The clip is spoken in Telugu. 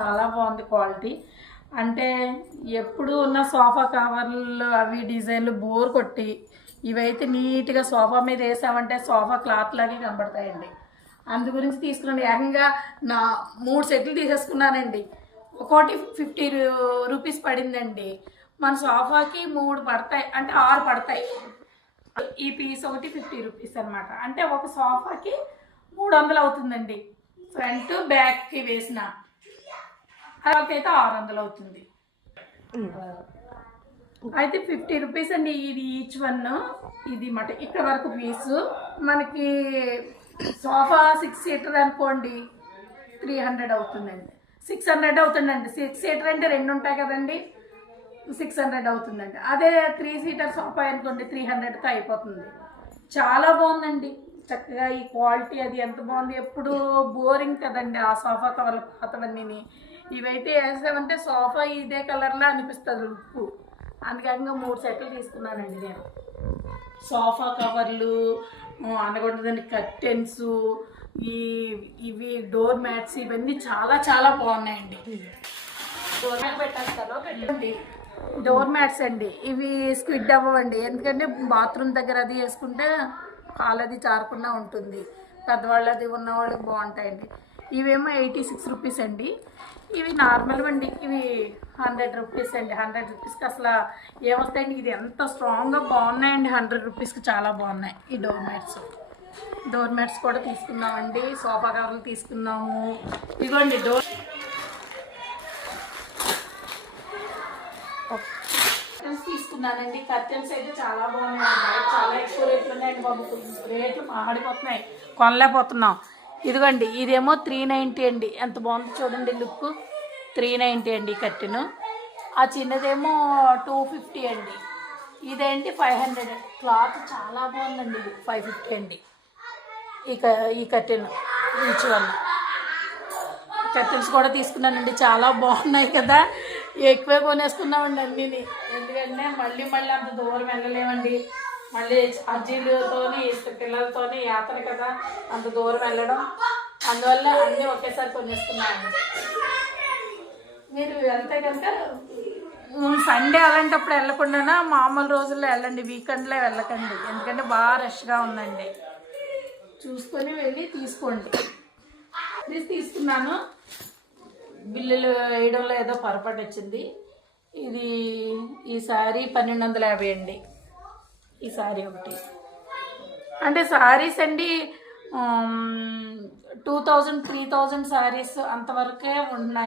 చాలా బాగుంది క్వాలిటీ. అంటే ఎప్పుడు ఉన్న సోఫా కవర్లు అవి డిజైన్లు బోర్ కొట్టి ఇవైతే నీట్గా సోఫా మీద వేసామంటే సోఫా క్లాత్ లాగే కనబడతాయండి. అందు గురించి తీసుకున్నాను. ఏకంగా నా 3 సెట్లు తీసేసుకున్నానండి. ఒక్కోటి 50 రూపీస్ పడిందండి. మన సోఫాకి 3 పడతాయి, అంటే 6 పడతాయి. ఈ పీస్ ఒకటి 50 రూపీస్ అనమాట. అంటే ఒక సోఫాకి 300 అవుతుందండి. ఫ్రంట్ బ్యాక్కి వేసిన అయితే 600 అవుతుంది. అయితే 50 రూపీస్ అండి ఇది ఈచ్ వన్. ఇది మాట ఇక్కడ వరకు పీసు. మనకి సోఫా 6 సీటర్ అనుకోండి 300 అవుతుందండి. 600 అవుతుందండి. 6 సీటర్ అంటే 2 ఉంటాయి కదండి, 600 అవుతుందండి. అదే 3 సీటర్ సోఫా అనుకోండి 300తో అయిపోతుంది. చాలా బాగుందండి. చక్కగా ఈ క్వాలిటీ అది ఎంత బాగుంది. ఎప్పుడు బోరింగ్ కదండి ఆ సోఫా కవర్లు పాతవన్నీ. ఇవైతే వేసామంటే సోఫా ఇదే కలర్లో అనిపిస్తుంది లుక్. అందుకని 3 సెట్లు తీసుకున్నానండి నేను. సోఫా కవర్లు అనకూడదని కర్టెన్స్, ఇవి డోర్ మ్యాట్స్ ఇవన్నీ చాలా చాలా బాగున్నాయండి. డోర్ మ్యాట్ పెట్టేస్తారో పెట్టండి. డోర్ మ్యాట్స్ అండి ఇవి స్క్విడ్ అవ్వండి. ఎందుకంటే బాత్రూమ్ దగ్గర అది వేసుకుంటే కాలది జారకుండా ఉంటుంది. పెద్దవాళ్ళు అది ఉన్నవాళ్ళకి బాగుంటాయండి. ఇవేమో 86 రూపీస్ అండి. ఇవి నార్మల్ అండి. ఇవి 100 రూపీస్ అండి. 100 రూపీస్కి అసలు ఏమొస్తాయండి. ఇది ఎంత స్ట్రాంగ్గా బాగున్నాయండి. 100 రూపీస్కి చాలా బాగున్నాయి ఈ డోర్ మ్యాట్స్. డోర్ మ్యాట్స్ కూడా తీసుకున్నామండి. సోఫా కవర్లు తీసుకున్నాము. ఇదిగోండి డోర్ తీసుకున్నానండి. కర్టెన్స్ అయితే చాలా బాగున్నాయి. చాలా ఎక్కువ రేట్లు ఉన్నాయండి బాబు. రేట్లు మాడిపోతున్నాయి, కొనలేకపోతున్నాం. ఇదిగోండి ఇదేమో 390 అండి. ఎంత బాగుంది చూడండి లుక్. 390 అండి ఈ కర్టెను. ఆ చిన్నదేమో 250 అండి. ఇదేంటి 500. క్లాత్ చాలా బాగుందండి. ఇది 550 అండి. ఈ కర్టెన్ ఈచ్ వన్. కర్టెన్స్ కూడా తీసుకున్నానండి. చాలా బాగున్నాయి కదా. ఎక్కువే కొనేసుకున్నామండి అన్నీని. ఎందుకంటే మళ్ళీ అంత దూరం వెళ్ళలేమండి. మళ్ళీ ఛార్జీలతోని పిల్లలతోని యాత్ర కదా, అంత దూరం వెళ్ళడం. అందువల్ల అన్నీ ఒకేసారి కొనేసుకున్నామండి. మీరు వెళ్తే కనుక సండే అలాంటప్పుడు వెళ్ళకుండా మామూలు రోజుల్లో వెళ్ళండి. వీకెండ్లో వెళ్ళకండి. ఎందుకంటే బాగా రష్గా ఉందండి. చూసుకొని వెళ్ళి తీసుకోండి. తీసుకున్నాను. బిల్లులు వేయడంలో ఏదో పొరపాటు వచ్చింది. ఈ సారీ 1250 అండి. ఈ సారీ ఒకటి అంటే సారీస్ అండి 2000 3000 సారీస్ అంతవరకే ఉన్నాయి.